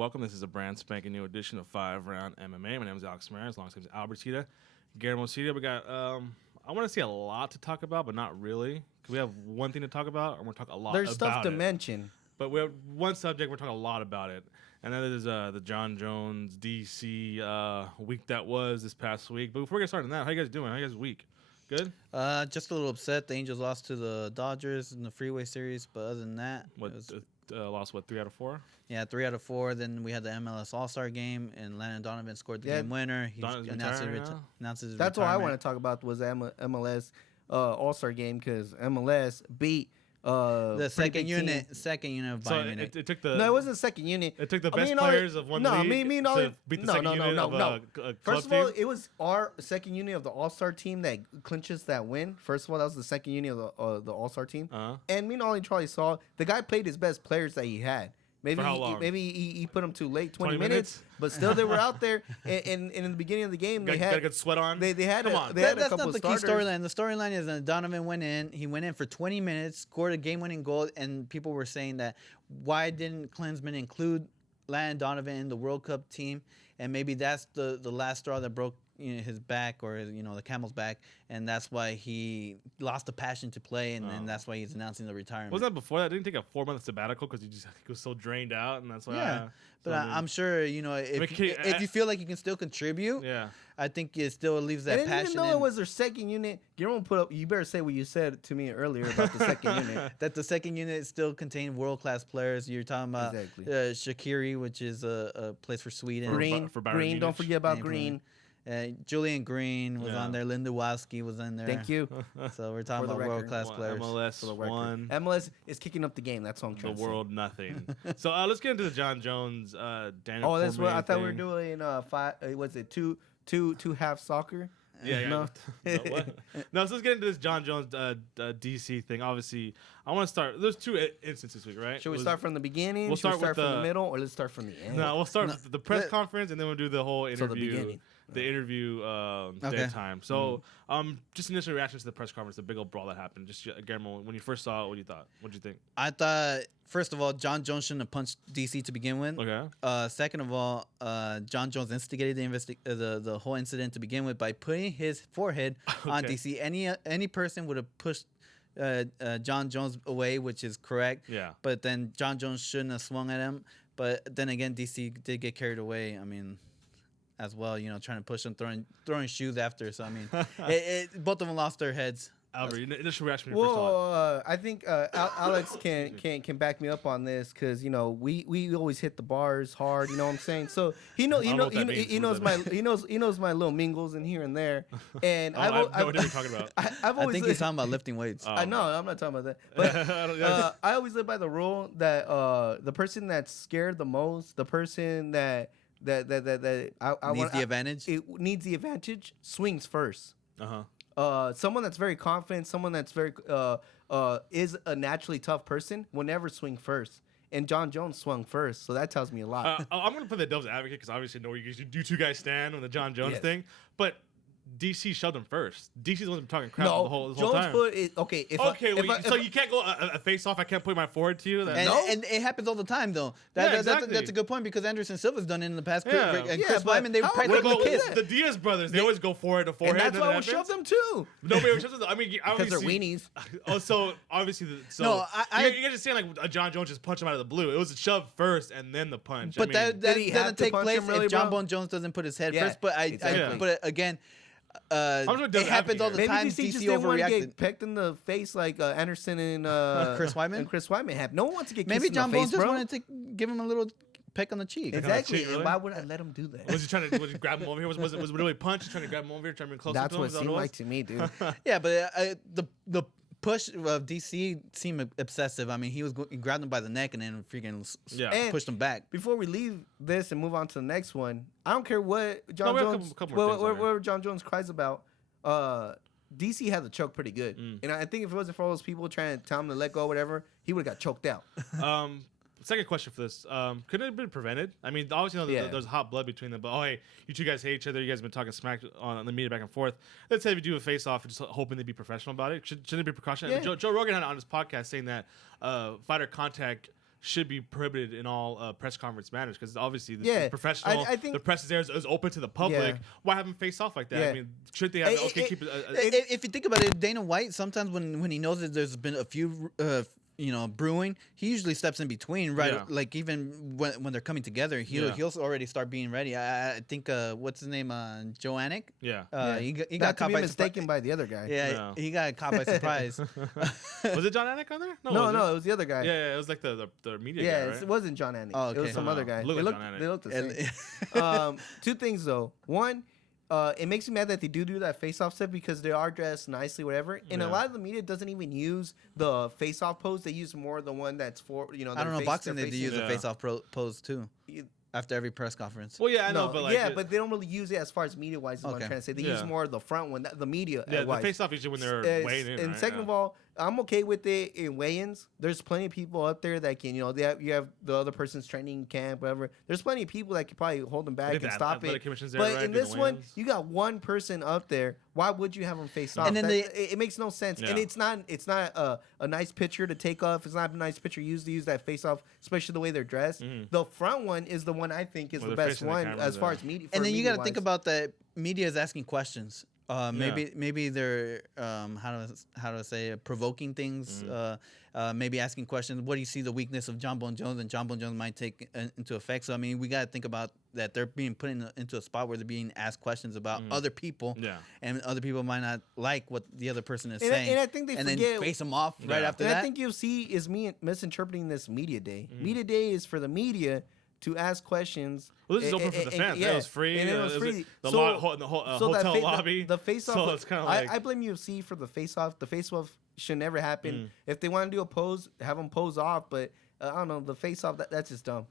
welcome. This is a brand spanking new edition of 5-Round MMA. My name is Alex Maris, alongside Albertita, Guillermo Cita. We got, I want to see a lot to talk about, but not really. Because we have one thing to talk about, and we're talking a lot There's about stuff to mention. But we have one subject, we're talking a lot about it. And that is the John Jones DC week that was this past week. But before we get started on that, how you guys doing? How you guys' week? Good? Just a little upset. The Angels lost to the Dodgers in the Freeway Series, but other than that, Lost 3 out of 4? Yeah, 3 out of 4. Then we had the MLS All-Star game, and Landon Donovan scored the game winner. He announced his That's what I retirement. want to talk about was the MLS All-Star game because MLS beat the second unit of Bayern Munich. It took the no, it wasn't the second unit. It took the best players of one league to beat the second unit of a club First of all, team. it was our second unit of the All-Star team that clinches that win. First of all, that was the second unit of the All-Star team. And me and Ollie Charlie saw the guy played his best players that he had. Maybe he put them too late, 20 minutes, but still they were out there. And in the beginning of the game, they had a good sweat on. They had That's a couple not the starters. key storyline. The storyline is that Donovan went in. He went in for 20 minutes, scored a game-winning goal, and people were saying that why didn't Klinsmann include Landon Donovan in the World Cup team? And maybe that's the last straw that broke his back or the camel's back, and that's why he lost the passion to play, and that's why he's announcing the retirement. Wasn't that before that? Didn't he take a 4-month sabbatical because he was so drained out, and that's why. Yeah, but I'm sure if you feel like you can still contribute, I think it still leaves that passion. Even though it was their second unit, Guillermo put up. You better say what you said to me earlier about the second unit. That the second unit still contained world-class players. You're talking about Shaqiri, which is a place for Sweden. Green, don't forget about Green. Julian Green was on there. Lewandowski was in there. Thank you. So we're talking about world-class players. MLS won. MLS is kicking up the game. That's what I'm trying to say. The world nothing. So let's get into the John Jones, Daniel. Oh, that's what I thought we were thing. doing. Was it two half soccer? Yeah. No. No, so let's get into this John Jones DC thing. Obviously, I want to start. There's 2 instances this week, right? Should we start from the beginning? We'll start with from the middle, or let's start from the end? No, we'll start with the press conference, and then we'll do the whole interview. So the beginning. The interview dead time. So, just initial reactions to the press conference, the big old brawl that happened. Just Guillermo, when you first saw it, what you thought? What did you think? I thought, first of all, John Jones shouldn't have punched DC to begin with. Okay. Second of all, John Jones instigated the whole incident to begin with by putting his forehead on DC. Any person would have pushed John Jones away, which is correct. Yeah. But then John Jones shouldn't have swung at him. But then again, DC did get carried away. I mean, as well, trying to push him, throwing shoes after. So I mean, both of them lost their heads. Albert, initial reaction when you first saw it. I think Alex can back me up on this because we always hit the bars hard. You know what I'm saying? So he knows my little mingles in here and there. And I have no idea what you're talking about. I think he's talking about lifting weights. I know I'm not talking about that. But I always live by the rule that the person that's scared the most, the person that needs the advantage. It needs the advantage. Swings first. Someone that's very confident, someone that's very is a naturally tough person will never swing first. And John Jones swung first, so that tells me a lot. I'm gonna play the devil's advocate because obviously know where you 2 guys stand on the John Jones thing, but DC shoved him first. DC's the one talking crap the whole time. Put it, okay. So you can't go a face off. I can't put my forward to you. And it happens all the time, though. Exactly. That's a good point because Anderson Silva's done it in the past. Yeah. And Chris Wyman, they practically kiss. The Diaz brothers, they always go forehead to forehead. And that's why we shove them too. Nobody ever shoves them. I mean, because they're weenies. So obviously, no, you're just saying like a John Jones just punched him out of the blue. It was a shove first and then the punch. But that doesn't take place if John Bon Jones doesn't put his head first. But but again. It happens all the time. Maybe DC didn't want to get pecked in the face like Anderson and Chris Wyman. have. No one wants to get maybe kissed John in the face, Bones just wanted to give him a little peck on the cheek. Exactly. Really? Why would I let him do that? Was he grab him over here? Was it really punch? Trying to grab him over here, trying to be close to him? That's what it seemed like to me, dude. Yeah, but the push of DC seemed obsessive. I mean, he grabbed him by the neck and then freaking pushed him back. Before we leave this and move on to the next one, I don't care what John Jones, whatever John Jones cries about. DC had the choke pretty good, and I think if it wasn't for all those people trying to tell him to let go, or whatever, he would have got choked out. Second question for this: could it have been prevented? I mean, obviously, there's hot blood between them. But hey, you 2 guys hate each other. You guys have been talking smack on the media back and forth. Let's say we do a face-off, just hoping to be professional about it. Shouldn't it be precautionary? Yeah. Joe Rogan had it on his podcast saying that fighter contact should be prohibited in all press conference matters because obviously this is professional. I think the press is there is open to the public. Yeah. Why have them face off like that? Yeah. I mean, should they have keep it? If you think about it, Dana White sometimes when he knows that there's been a few brewing, he usually steps in between, right? Yeah. Like even when they're coming together, he'll already start being ready. I think what's his name, Joe Anik? Yeah. He not got to caught be by mistaken by the other guy. Yeah, he got caught by surprise. Was it John Anik on there? No, it was the other guy. Yeah, it was like the media guy, right? It wasn't John Anik. Oh, okay. It was some other guy. Looked like John Anik. They looked the same. Two things though. One, it makes me mad that they do that face-off set because they are dressed nicely, whatever. And a lot of the media doesn't even use the face-off pose. They use more the one that's for I don't know. Boxing they use a face-off pose too. After every press conference. Well, yeah, I know, but like... but they don't really use it as far as media-wise is what I'm trying to say. They use more of the front one, the media. Yeah, the face-off usually when they're weighing in, and second of all, I'm okay with it in weigh-ins. There's plenty of people up there that can, you have the other person's training camp, whatever. There's plenty of people that can probably hold them back and stop it. But in this one, you got one person up there. Why would you have them face off? And then it makes no sense. And it's not a nice picture to take off. It's not a nice picture to use that face off, especially the way they're dressed. The front one is the one I think is the best one as far as media. And then you got to think about that media is asking questions. Maybe they're how do I say provoking things. Maybe asking questions. What do you see the weakness of John Bon Jones, and John Bon Jones might take into effect. So I mean, we got to think about that they're being put into a spot where they're being asked questions about other people, and other people might not like what the other person is saying. And I think they forget, then face them off right after that. I think UFC is misinterpreting this media day. Media day is for the media to ask questions. Well, this is open for the fans. Yeah, it was free. And it was free. The hotel lobby. The face-off. So it's kind of like... I blame UFC for the face-off. The face-off should never happen. If they want to do a pose, have them pose off. But I don't know. The face-off, that's just dumb.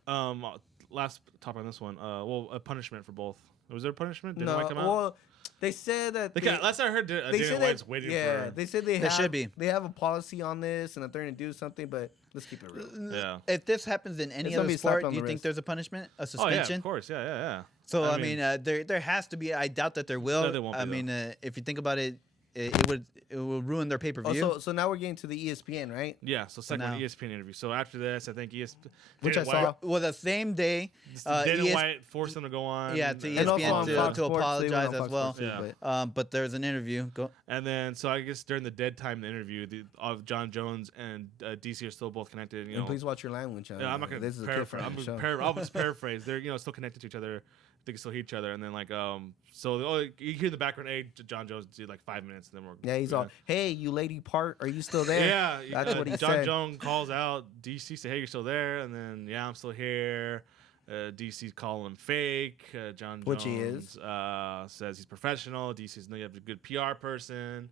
Last topic on this one. A punishment for both. Was there a punishment? Didn't it come out? Well, they said that. Last I heard, Dana White's waiting for... Yeah, they said they should be. They have a policy on this and that they're going to do something, but let's keep it real. Yeah. If this happens in any other sport, do you think there's a punishment, a suspension? Oh, yeah, of course. Yeah. So, I mean there has to be. I doubt that there will. No, there won't be, I mean, if you think about it, it will ruin their pay-per-view. So now we're getting to the ESPN, right? Yeah, so second ESPN interview. So after this, I think ESPN... Which I saw. Well, the same day... Dana White forced them to go on. Yeah, to ESPN to apologize as well. Yeah. But there's an interview. Go. And then, so I guess during the dead time in the interview, of John Jones and DC are still both connected. And please watch your language. Yeah, I'm not going to paraphrase. I'll just paraphrase. They're still connected to each other. They can still hit each other, and then you hear in the background, hey, John Jones did like 5 minutes, and then we're he's all, hey, you lady part, are you still there? Yeah, that's what he said. John Jones calls out DC, say, hey, you're still there, and then I'm still here. DC's calling him fake. John Jones, which he is, says he's professional. DC's you have a good PR person,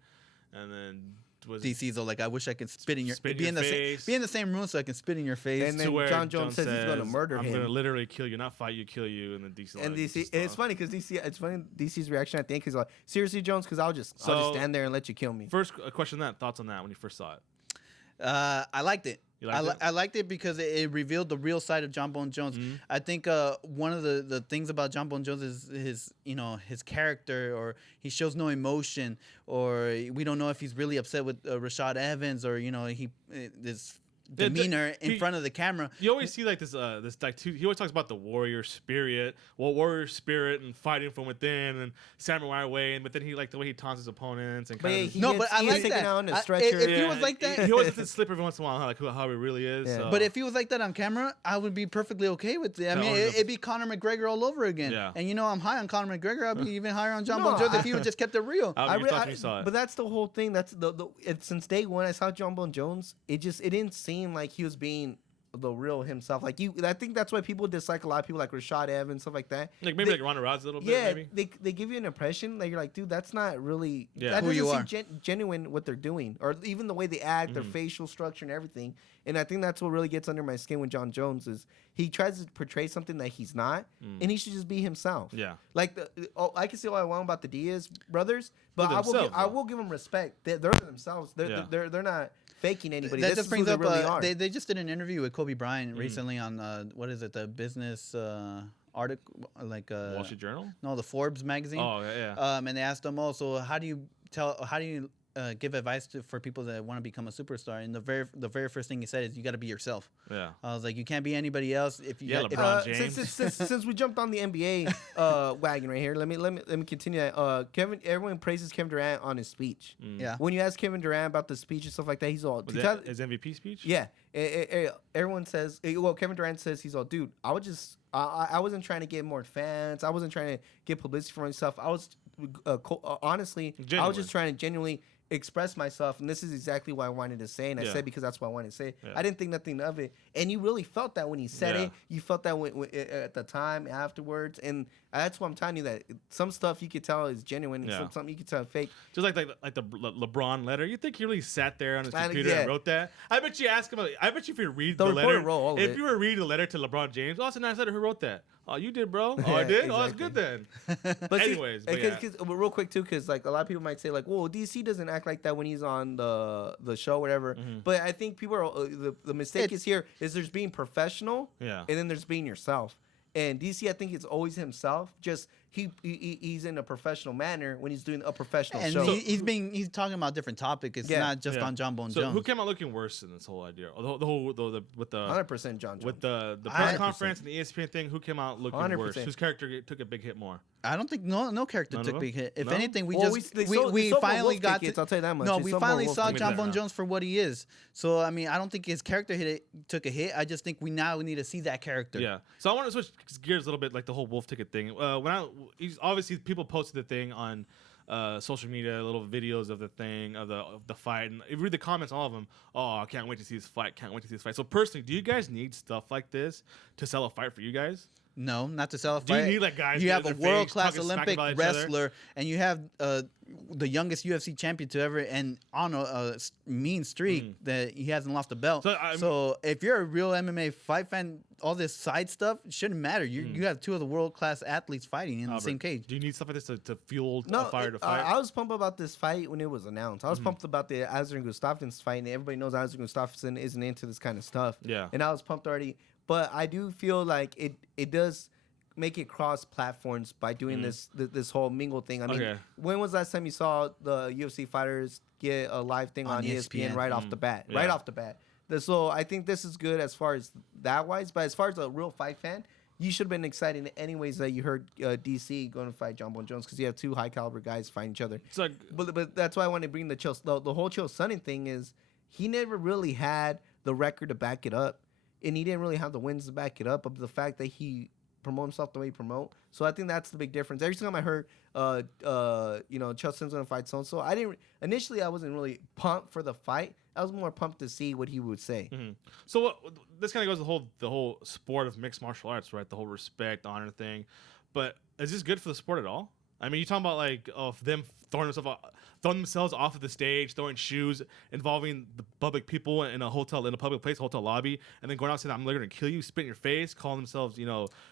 and then. DC's like, I wish I could spit in your face. Be in the same room so I can spit in your face. And then John Jones says he's going to murder him. I'm going to literally kill you, not fight you, kill you. And then DC. And DC, it's funny because DC's reaction, I think, is like, seriously, Jones, because I'll just stand there and let you kill me. First question, thoughts on that when you first saw it? I liked it. I liked it because it revealed the real side of John Bon Jones. I think one of the things about John Bon Jones is his character, or he shows no emotion, or we don't know if he's really upset with Rashad Evans, or this demeanor in front of the camera. You always see like this he always talks about the warrior spirit, and fighting from within and samurai way, but then he like the way he taunts his opponents and but I like that. On a if he was like that, he always lets it slip every once in a while, like how he really is. Yeah. So. But if he was like that on camera, I would be perfectly okay with it. I mean, it'd be Conor McGregor all over again. Yeah. And I'm high on Conor McGregor. I'd be even higher on John Bon Jones if he would just kept it real. But that's the whole thing. That's since day one I saw John Bon Jones. It didn't seem like he was being the real himself. I think that's why people dislike a lot of people like Rashad Evans, stuff like that. Like maybe like Ronda Rousey a little bit. Yeah, maybe? they give you an impression that you're like, dude, that's not really that doesn't seem genuine what they're doing, or even the way they act, their facial structure and everything. And I think that's what really gets under my skin with John Jones is he tries to portray something that he's not, and he should just be himself. Yeah, like I can say all I want about the Diaz brothers, but I will give them respect. They're themselves. They're not faking anybody. That just brings up. They just did an interview with Kobe Bryant recently on what is it, the business article, like Wall Street Journal? No, the Forbes magazine. Oh yeah. And they asked him also, how do you give advice for people that want to become a superstar, and the very first thing he said is you got to be yourself. Yeah. I was like, you can't be anybody else. If you LeBron James. Since we jumped on the NBA wagon right here, let me continue that. Everyone praises Kevin Durant on his speech. Yeah. When you ask Kevin Durant about the speech and stuff like that, he's all his MVP speech. Yeah. Everyone says, well, Kevin Durant says he's all, dude, I wasn't trying to get more fans. I wasn't trying to get publicity for myself. I was honestly, genuine. I was just trying to genuinely express myself, and this is exactly what I wanted to say, and I said because that's what I wanted to say. I didn't think nothing of it, and you really felt that when he said it. You felt that when, at the time afterwards, and that's what I'm telling you, that some stuff you could tell is genuine, and something you could tell fake. Just like the LeBron letter. You think he really sat there on his computer and wrote that? I bet you ask him. I bet you if you read the letter, if you were reading the letter to LeBron James, oh, it's a nice letter. Who wrote that? Oh, you did, bro. Oh, I did. Exactly. Oh, that's good then. But anyways, real quick too, because like a lot of people might say like, well, DC doesn't act like that when he's on the show, whatever. Mm-hmm. But I think people are the mistake is there's being professional, and then there's being yourself. And DC, I think it's always himself. Just he's in a professional manner when he's doing a professional show. And he's talking about different topics. It's not just on John Bone Jones. Who came out looking worse in this whole idea? With the 100% John Jones. With the press conference and the ESPN thing, who came out looking 100%. Worse? Whose character took a big hit more? I don't think no character took a big hit. If anything, we finally got to. I'll tell you that much. No, we finally saw John Bone Jones for what he is. So I mean, I don't think his character took a hit. I just think we need to see that character. Yeah. So I want to switch gears a little bit, like the whole wolf ticket thing. He's obviously people posted the thing on social media, little videos of the thing of the fight, and if you read the comments, all of them, oh, I can't wait to see this fight. Can't wait to see this fight. So personally, do you guys need stuff like this to sell a fight for you guys? No, not to sell a fight. Do you need like guys? You have a world-class Olympic wrestler, and you have the youngest UFC champion to ever, and on a mean streak that he hasn't lost a belt. So if you're a real MMA fight fan, all this side stuff shouldn't matter. You have two of the world-class athletes fighting in the same cage. Do you need stuff like this to fuel a fire to fight? I was pumped about this fight when it was announced. I was pumped about the Azar and Gustafsson fight, and everybody knows Azar and Gustafsson isn't into this kind of stuff. Yeah. And I was pumped already. But I do feel like it does make it cross platforms by doing this whole mingle thing. I mean, when was the last time you saw the UFC fighters get a live thing on ESPN right off the bat? Yeah. Right off the bat. So I think this is good as far as that wise. But as far as a real fight fan, you should have been excited anyways that you heard DC going to fight John Bone Jones, because you have two high caliber guys fighting each other. Like, but that's why I want to bring the whole Chael Sonnen thing is he never really had the record to back it up. And he didn't really have the wins to back it up of the fact that he promote himself the way he promote. So I think that's the big difference. Every time I heard, Chael Sonnen's gonna fight so-and-so, I wasn't really pumped for the fight. I was more pumped to see what he would say. Mm-hmm. So this kind of goes the whole sport of mixed martial arts, right? The whole respect, honor thing. But is this good for the sport at all? I mean, you talking about like them throwing themselves off of the stage, throwing shoes, involving the public people in a public place, hotel lobby, and then going out saying, "I'm literally gonna kill you," spit in your face, calling themselves,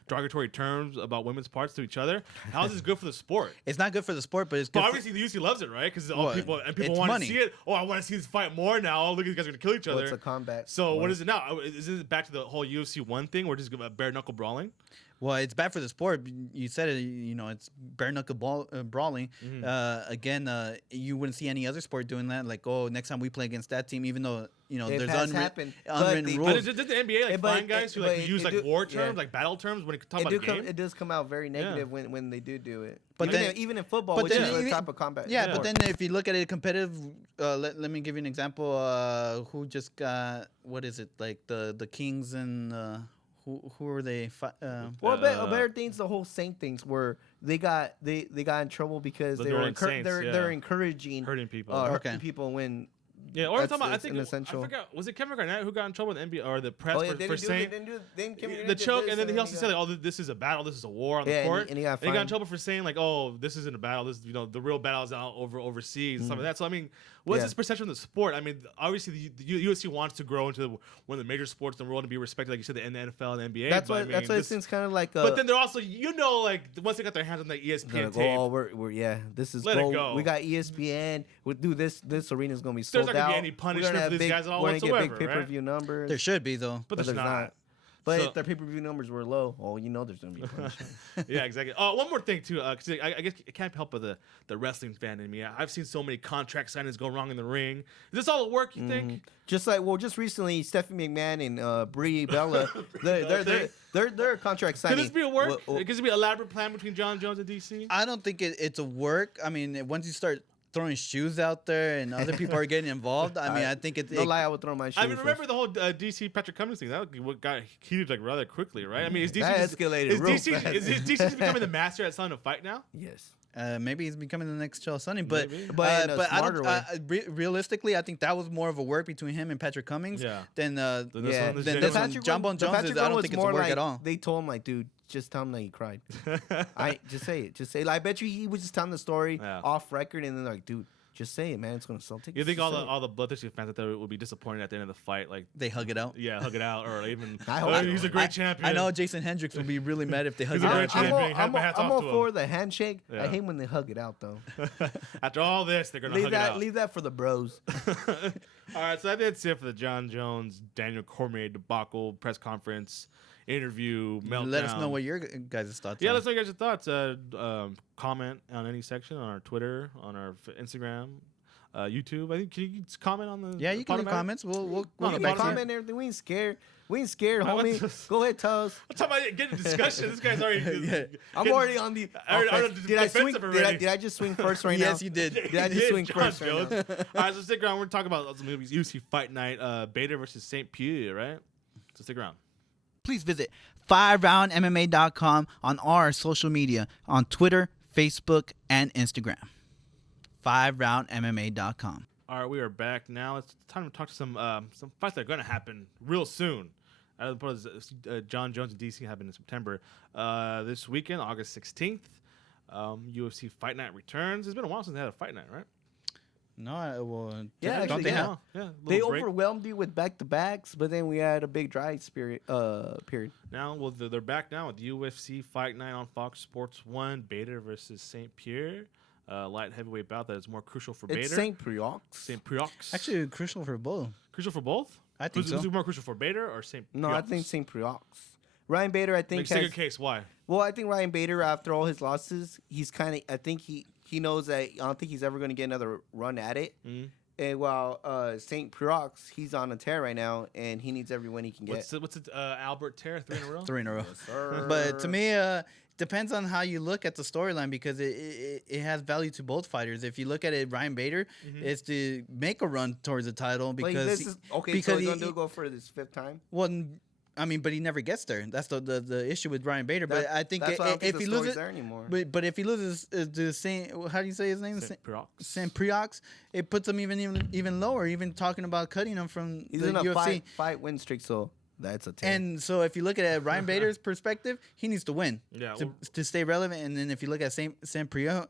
derogatory terms about women's parts to each other. How is this good for the sport? It's not good for the sport, but it's good. But obviously, the UFC loves it, right? Because people want to see it. Oh, I want to see this fight more now. Oh, look, these guys are gonna kill each other. It's a combat. So what is it now? Is it back to the whole UFC 1 thing, where just bare knuckle brawling? Well, it's bad for the sport. You said it. It's bare knuckle brawling. Mm-hmm. Again, you wouldn't see any other sport doing that. Like, oh, next time we play against that team, even though there's unwritten rules. Did the NBA find guys who use war terms, like battle terms, when it talk about the game? It does come out very negative when they do it. But even in football, which is a type of combat. Yeah, but then if you look at it competitive, let me give you an example. Who just got, what is it, like the Kings and. Who are they? A better things, the whole Saint things, where they got in trouble because they're encouraging hurting people, when. Yeah, or I think I forgot, was it Kevin Garnett who got in trouble with the NBA or the press for saying the choke, and then he also said, "Oh, this is a battle, this is a war on the court," and he got in trouble for saying like, "Oh, this isn't a battle, this the real battle is out overseas and stuff like that." So I mean, what's this perception of the sport? I mean, obviously the UFC wants to grow into one of the major sports in the world and be respected, like you said, the NFL and NBA. That's why it seems kind of like. But then they're also, like once they got their hands on the ESPN tape, we're this is let it go. We got ESPN. We do this. This arena's gonna be sold out. Any punishment for these guys at all whatsoever, get big pay-per-view numbers. There should be though, but there's not. But if their pay-per-view numbers were low, there's going to be a punishment. Yeah, exactly. Oh, one more thing, too. 'Cause I guess it can't help but the wrestling fan in me. I've seen so many contract signings go wrong in the ring. Is this all work, you think? Just recently, Stephanie McMahon and Brie Bella, they're contract signing. Could this be a work? Could this be an elaborate plan between John Jones and DC? I don't think it's a work. I mean, once you start throwing shoes out there and other people are getting involved, I think it's... No lie, I would throw my shoes. I mean, remember the whole DC Patrick Cummins thing? That got heated like rather quickly, right? I mean, is DC that escalated real fast. Is DC becoming the master at selling a fight now? Yes. Maybe he's becoming the next Chael Sonnen, but I don't. Realistically, I think that was more of a work between him and Patrick Cummings than this one. John Bon Jones. I don't think it's a work at all. They told him like, dude, just tell him that he cried. Just say it. Just say. Like, I bet you he was just telling the story off record, and then like, dude. Just say it, man. It's gonna sell tickets. You think all the bloodthirsty fans out there would be disappointed at the end of the fight? Like they hug it out. Yeah, hug it out, or even he's a great champion. I know Jason Hendricks would be really mad if they hug it out. I'm all for the handshake. Yeah. I hate when they hug it out, though. After all this, they're gonna hug it out. Leave that for the bros. All right, so that's it for the John Jones, Daniel Cormier debacle press conference. Interview, meltdown. Let us know what your guys' thoughts are. Yeah, let us know your guys' thoughts. Comment on any section on our Twitter, on our Instagram. YouTube. I think can you comment on the? Yeah, you can leave comments. We'll comment everything. We ain't scared. Homie. Go ahead, Toes. I'm talking about getting a discussion. This guy's already. I'm already on the. Did I swing? Did I just swing first right now? Yes, you did. Did I just swing first right now? All right, so stick around. We're talking about some movies. UFC Fight Night, Bader versus St. Pierre, right? So stick around. Please visit 5roundmma.com on our social media on Twitter, Facebook, and Instagram. 5roundmma.com. All right, we are back now. It's time to talk to some fights that are going to happen real soon. John Jones and DC happen in September. This weekend, August 16th, UFC Fight Night returns. It's been a while since they had a Fight Night, right? No, don't they have? Yeah, they overwhelmed you with back-to-backs, but then we had a big dry period. Now, they're back now with UFC Fight Night on Fox Sports 1, Bader versus St. Pierre. Light heavyweight bout that is more crucial for Bader. It's St. Preux. Actually, crucial for both. Crucial for both? I think so. Is it more crucial for Bader or St. No, I think St. Preux. Ryan Bader, I think makes a good case. Why? Well, I think Ryan Bader, after all his losses, he's kind of. I think he knows that. I don't think he's ever going to get another run at it. Mm-hmm. And while St. Preux, he's on a tear right now, and he needs every win he can get. What's it? Albert tear? 3 in a row. 3 in a row. Yes, but to me, depends on how you look at the storyline because it has value to both fighters. If you look at it, Ryan Bader is to make a run towards the title because so he's going to go for this 5th time. Well, I mean, but he never gets there. That's the issue with Ryan Bader. But I think if he loses, but if he loses the same, how do you say his name? St. Preux. It puts him even lower. Even talking about cutting him from he's the in a UFC. fight win streak, so. That's a 10. And so if you look at Ryan Bader's perspective, he needs to win to stay relevant. And then if you look at St. Preux,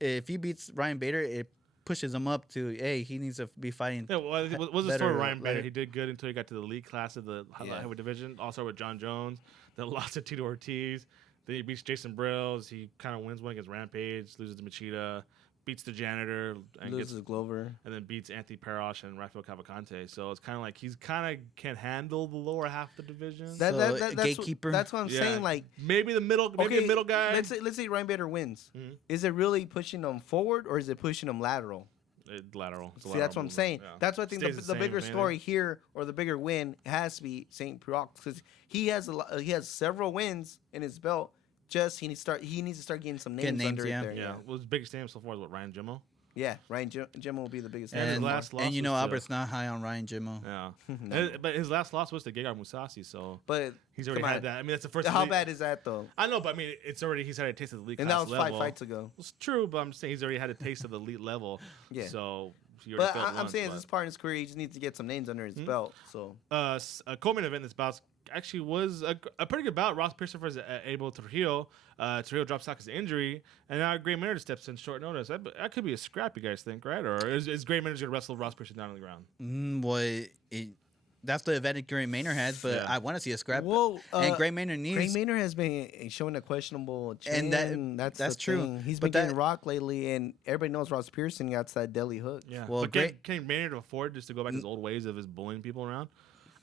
if he beats Ryan Bader, it pushes him up to, hey, he needs to be fighting. Yeah, well, what was the story of Ryan Bader? He did good until he got to the elite class of the heavyweight division. Also with John Jones. Then lost to Tito Ortiz. Then he beats Jason Brills. He kind of wins one against Rampage, loses to Machida. Beats the janitor and loses Glover, and then beats Anthony Parash and Rafael Cavalcante. So it's kind of like he's kind of can handle the lower half of the division. That's gatekeeper. That's what I'm saying. Like maybe the middle guy. Let's say Ryan Bader wins. Mm-hmm. Is it really pushing him forward or is it pushing him lateral? Lateral. See, that's what I'm saying. Yeah. That's what I think the bigger story here or the bigger win has to be St. Preux because he has several wins in his belt. Just he needs to start getting some names under it there. Yeah. Well, his biggest name so far is Ryan Jimmo. Yeah, Ryan Jimmo will be the biggest name. And Albert's not high on Ryan Jimmo. Yeah. But his last loss was to Gegard Mousasi, so he's already had that. I mean, that's the first. How bad is that though? I know, but I mean, he's had a taste of the elite class level. And that was 5 fights ago. It's true, but I'm saying he's already had a taste of the elite level. Yeah. So. But I'm saying this part in his career, he just needs to get some names under his belt. So, a co-main event in this bout actually was a pretty good bout. Ross Pearson versus Abel Trujillo. Trujillo drops out because of injury, and now Gray Maynard steps in short notice. That could be a scrap, you guys think, right? Or is Gray Maynard going to wrestle Ross Pearson down on the ground? That's the advantage Gray Maynard has, but I want to see a scrap. Well, and Gray Maynard needs. Gray Maynard has been showing a questionable chin. And that's true. Thing. He's been getting rocked lately, and everybody knows Ross Pearson got that deadly hook. Yeah. Well, can Maynard afford just to go back to his old ways of his bullying people around?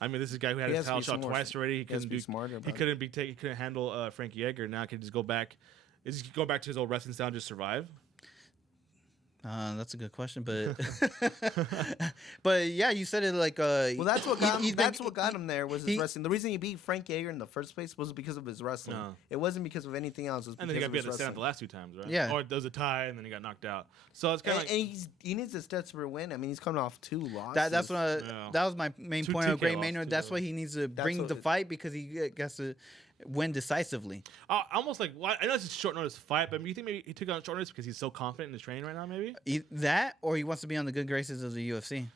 I mean, this is a guy who had his title shot twice already. He couldn't handle Frankie Edgar. Now he can just go back. Is he go back to his old wrestling style and just survive? That's a good question, but but yeah, you said it like well, that's what got him there was his wrestling. The reason he beat Frank Yeager in the first place was because of his wrestling. No. It wasn't because of anything else. It was and then he got beat at the stand the last 2 times, right? Yeah. Or there was a tie, and then he got knocked out. So it's kind of he needs a desperate win. I mean, he's coming off 2 losses. That's what that was my main point of Great Maynard. That's why he needs to bring the fight because he gets to win decisively. Almost like I know it's a short notice fight, but you think maybe he took on short notice because he's so confident in his training right now? Maybe that, or he wants to be on the good graces of the UFC.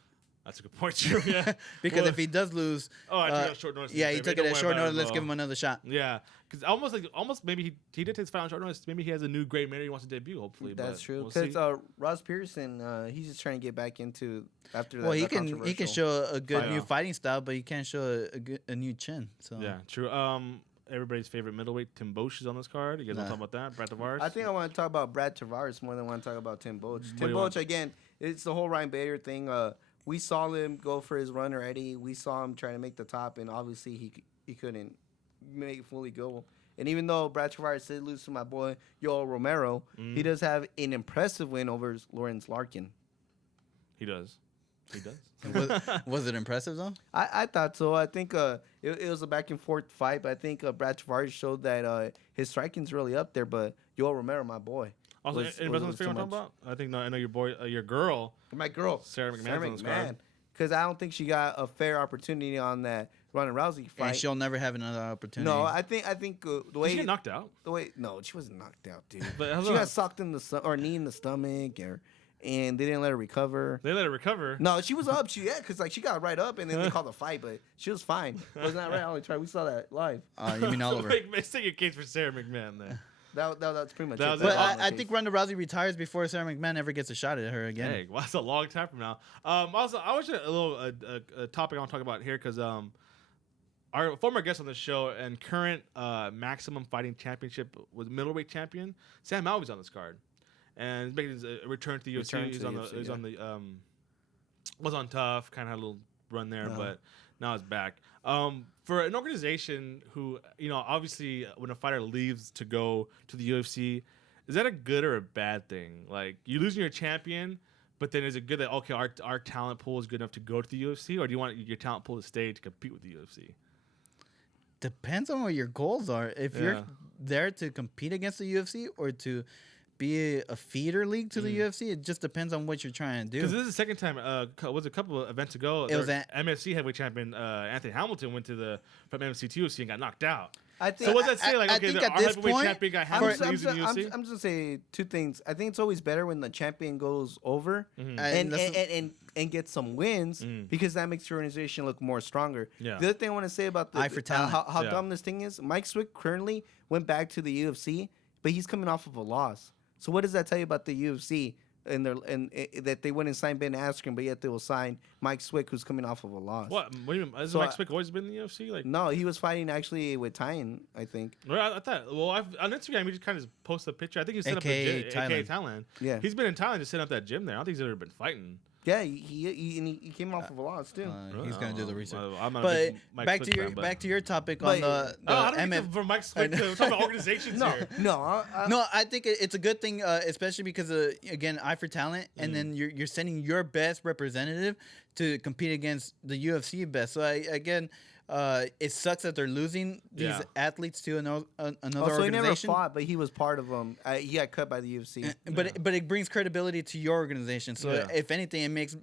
That's a good point, too. Yeah, because if he does lose, I took it at short notice. Yeah, he took it at short notice. Let's give him another shot. Yeah, because almost maybe he did take his fight on short notice. Maybe he has a new Great Maynard he wants to debut. Hopefully, that's true. Because Ross Pearson, he's just trying to get back into after that. Well, he can show a good new fighting style, but he can't show a new chin. So yeah, true. Everybody's favorite middleweight, Tim Boetsch, is on this card. You guys want to talk about that? Brad Tavares? I think I want to talk about Brad Tavares more than I want to talk about Tim Boetsch. Tim Boetsch, again, it's the whole Ryan Bader thing. We saw him go for his run already. We saw him trying to make the top, and obviously he couldn't make it fully go. And even though Brad Tavares did lose to my boy Yoel Romero, he does have an impressive win over Lawrence Larkin. He does. Was it impressive though? I thought so. I think it was a back and forth fight, but I think Brad Tavares showed that his striking's really up there. But Yoel Romero, my boy. Also, anybody else talking about? I know your boy, your girl. My girl, Sarah McMahon. Because I don't think she got a fair opportunity on that Ronda Rousey fight. And she'll never have another opportunity. No, I think the way she get knocked out. No, she wasn't knocked out, dude. But she got socked in the knee in the stomach, and they didn't let her recover. They let her recover? No, she was up. Because she got right up, and then they called the fight, but she was fine. Wasn't that right? Only try. We saw that live. You mean Oliver? Make your case for Sarah McMahon then. That's pretty much it. But I think Ronda Rousey retires before Sarah McMahon ever gets a shot at her again. Hey, well, that's a long time from now. Also, I was a little topic I want to talk about here because our former guest on the show and current Maximum Fighting Championship with middleweight champion Sam Alvey's on this card, and he's making a return to the UFC. Was on Tough, kind of had a little run there, but now it's back. For an organization who, obviously when a fighter leaves to go to the UFC, is that a good or a bad thing? Like, you losing your champion, but then is it good that, okay, our talent pool is good enough to go to the UFC, or do you want your talent pool to stay to compete with the UFC? Depends on what your goals are. If you're there to compete against the UFC or to be a feeder league to the UFC, it just depends on what you're trying to do. Because this is the second time. Was a couple of events ago. It was MFC heavyweight champion Anthony Hamilton went from MFC to UFC and got knocked out. So what does that say? Like, okay, our heavyweight champion got Hamilton using the UFC. I'm just gonna say 2 things. I think it's always better when the champion goes over and gets some wins because that makes your organization look more stronger. Yeah. The other thing I want to say about how dumb this thing is, Mike Swick currently went back to the UFC, but he's coming off of a loss. So what does that tell you about the UFC and that they wouldn't sign Ben Askren, but yet they will sign Mike Swick, who's coming off of a loss? What do you mean? Has Mike Swick always been in the UFC? Like, no, he was fighting actually with Tyne, I think. Well, I thought. Well, on Instagram, he just kind of posted a picture. I think he set up a gym, AKA Thailand. Yeah, he's been in Thailand just setting up that gym there. I don't think he's ever been fighting. Yeah, he came off of a loss too. He's gonna do the research. But back to your topic on the MF from Mike Swick to talk about organizations here. No, I think it's a good thing, especially because again, eye for talent, and then you're sending your best representative to compete against the UFC best. So it sucks that they're losing these athletes to another organization. He never fought, but he was part of them. He got cut by the UFC. But it brings credibility to your organization. So if anything, it makes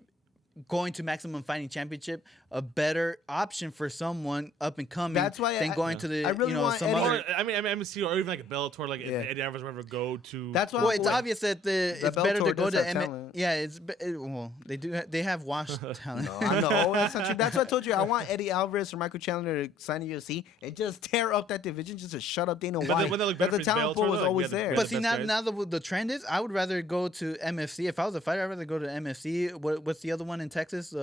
going to Maximum Fighting Championship a better option for someone up and coming. That's why than going to the other. I mean, MSC or even like a Bellator, like Eddie Alvarez would ever go to. That's why. Well, it's obvious that it's better to go to MMA. Yeah, they have washed talent. No, that's not true. That's why I told you I want Eddie Alvarez or Michael Chandler to sign the UFC and just tear up that division, just to shut up Dana White. But the talent pool was always there. But see, now the trend is, I would rather go to MFC. If I was a fighter, I'd rather go to MFC. What's the other one in Texas?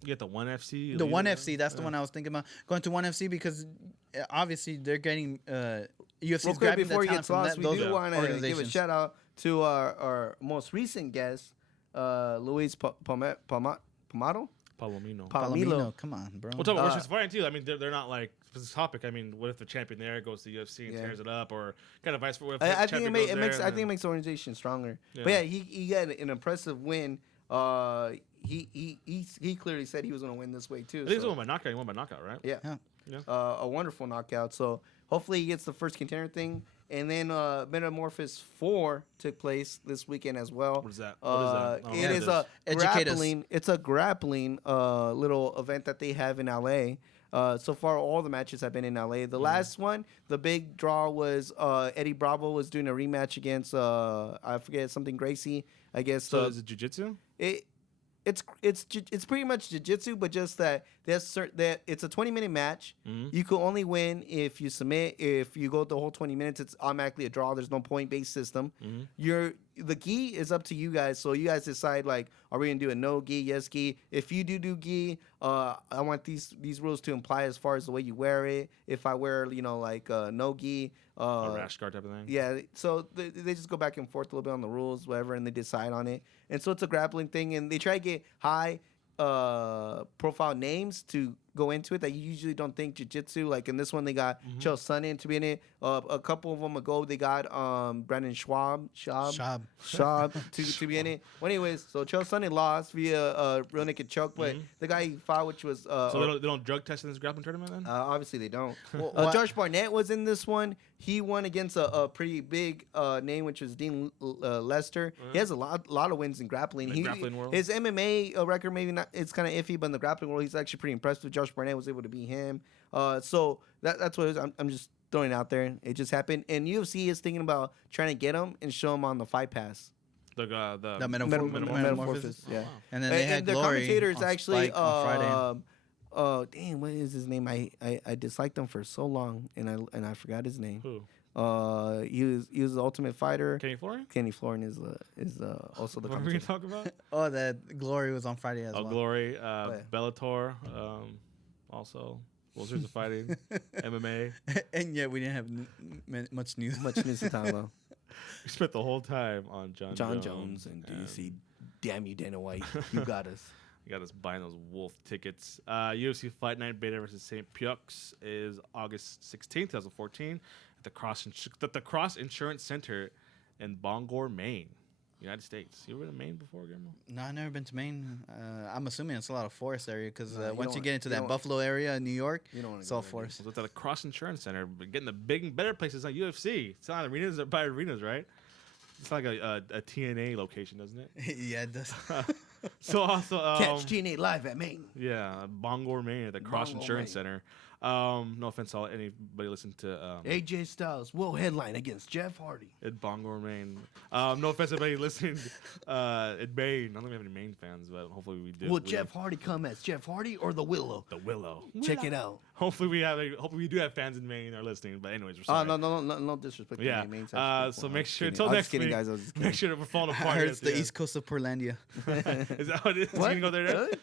You get the ONE FC. The ONE FC. That's the one I was thinking about. Going to ONE FC because obviously they're getting UFC's grabbing before the talent from lost, we do want to give a shout out to our most recent guest, Luis Pomado. Palomino. Come on, bro. We'll talk about versus fighting too. I mean, they're not like this topic. I mean, what if the champion there goes to the UFC and tears it up, or kind of vice versa? I think it makes the organization stronger. Yeah. But yeah, he got an impressive win. He clearly said he was going to win this way too. I think he won by knockout. He won by knockout, right? Yeah. A wonderful knockout. So hopefully he gets the first contender thing. And then Metamorphosis 4 took place this weekend as well. What is that? Oh, it is a grappling. It's a grappling little event that they have in LA. So far, all the matches have been in LA. The last one, the big draw was Eddie Bravo was doing a rematch against I forget something Gracie. I guess. So is it jiu-jitsu? It's pretty much jiu-jitsu, but just that it's a 20-minute match. Mm-hmm. You can only win if you submit. If you go the whole 20 minutes, it's automatically a draw. There's no point-based system. Mm-hmm. The gi is up to you guys, so you guys decide like, are we gonna do a no gi, yes gi? If you do gi, I want these rules to imply as far as the way you wear it. If I wear no gi, a rash guard type of thing. Yeah, so they just go back and forth a little bit on the rules, whatever, and they decide on it. And so it's a grappling thing, and they try to get high profile names to go into it that you usually don't think jiu-jitsu. Like in this one, they got Chael Sonnen to be in it. A couple of them ago, they got Brandon Schwab to be in it. Well, anyways, so Chael Sonnen lost via a real naked choke, but the guy he fought, which was so they don't drug test in this grappling tournament then? Obviously they don't. Josh Barnett was in this one. He won against a pretty big name, which was Dean Lester. He has a lot of wins in grappling. Grappling world. His MMA record maybe not. It's kind of iffy, but in the grappling world, he's actually pretty impressive. Josh Barnett was able to beat him. So that's what it is. I'm just throwing it out there. It just happened. And UFC is thinking about trying to get him and show him on the Fight Pass. The Metamorphosis. Yeah. Wow. And then they had the Glory commentators actually on Friday. Damn, what is his name? I disliked him for so long, and I forgot his name. Who? He was the Ultimate Fighter. Kenny Florian? Kenny Florian is also the. What were we gonna talk about? Oh, that Glory was on Friday as well. Glory, Bellator, also World Series of Fighting, MMA, and yet we didn't have much news. Much news to talk about. We spent the whole time on John Jones and DC. Damn you, Dana White, you got us. You got us buying those wolf tickets. UFC Fight Night Beta versus St. Pux is August 16th, 2014, at the Cross Insurance Center in Bangor, Maine, United States. You ever been to Maine before, Guillermo? No, I've never been to Maine. I'm assuming it's a lot of forest area because once you get into that Buffalo area in New York, it's all forest. So it's at the Cross Insurance Center. We're getting the big and better places like UFC. It's not arenas, they're by arenas, right? It's like a TNA location, doesn't it? Yeah, it does. So also catch TNA live at Maine. Yeah, Bangor, Maine at the Cross Insurance Center. No offense to anybody listen to AJ Styles will headline against Jeff Hardy at Bangor, Maine. No offense to anybody listening at Maine. I don't think we have any Maine fans, but hopefully we do. Will Jeff Hardy come as Jeff Hardy or the Willow? The Willow. Check it out. Hopefully we do have fans in Maine are listening. But anyways, we're sorry. No disrespect. Yeah. To Maine so make sure until next week. Guys, make sure that we're falling apart. I heard it's the East Coast of Portlandia. Is that what it is? What? You can go there. Really?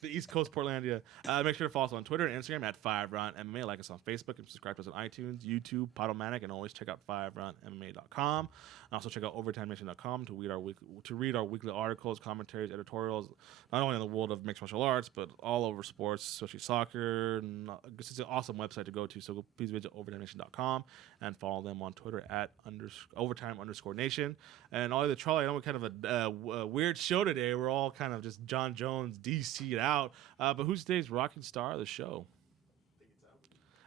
The East Coast Portlandia. Make sure to follow us on Twitter and Instagram at 5roundmma. Like us on Facebook and subscribe to us on iTunes, YouTube, Podomatic, and always check out 5roundmma.com. And also check out OvertimeNation.com to read our weekly articles, commentaries, editorials, not only in the world of mixed martial arts, but all over sports, especially soccer. And it's an awesome website to go to, so please visit OvertimeNation.com and follow them on Twitter at @Overtime_Nation. And all the Charlie, I know we're kind of a weird show today. We're all kind of just John Jones, DC'd out. But who's today's rocking star of the show?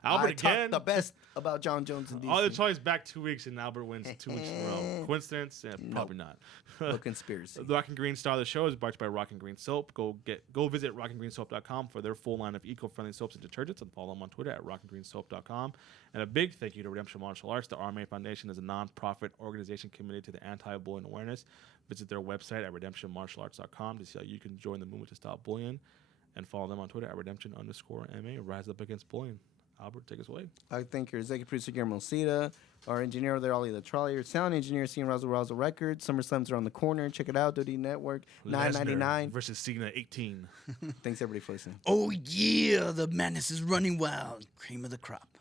Albert again. The best about John Jones and DC. Oh, the Charlie's back 2 weeks and Albert wins 2 weeks in a row. Coincidence? Yeah, probably not. No conspiracy. The Rock and Green star of the show is brought to you by Rock and Green Soap. Go visit rockandgreensoap.com for their full line of eco-friendly soaps and detergents, and follow them on Twitter at rockandgreensoap.com. And a big thank you to Redemption Martial Arts. The RMA Foundation is a non-profit organization committed to the anti-bullying awareness. Visit their website at redemptionmartialarts.com to see how you can join the movement to stop bullying, and follow them on Twitter at redemption_MA. Rise up against bullying. Albert, take us away. I thank your executive producer, Guillermo Cita, our engineer there, Ollie the Trolley, your sound engineer, seeing Razzle Records. SummerSlams are on the corner. Check it out. Dodie Network, $9.99 versus Cena 18. Thanks, everybody, for listening. Oh, yeah. The madness is running wild. Cream of the crop.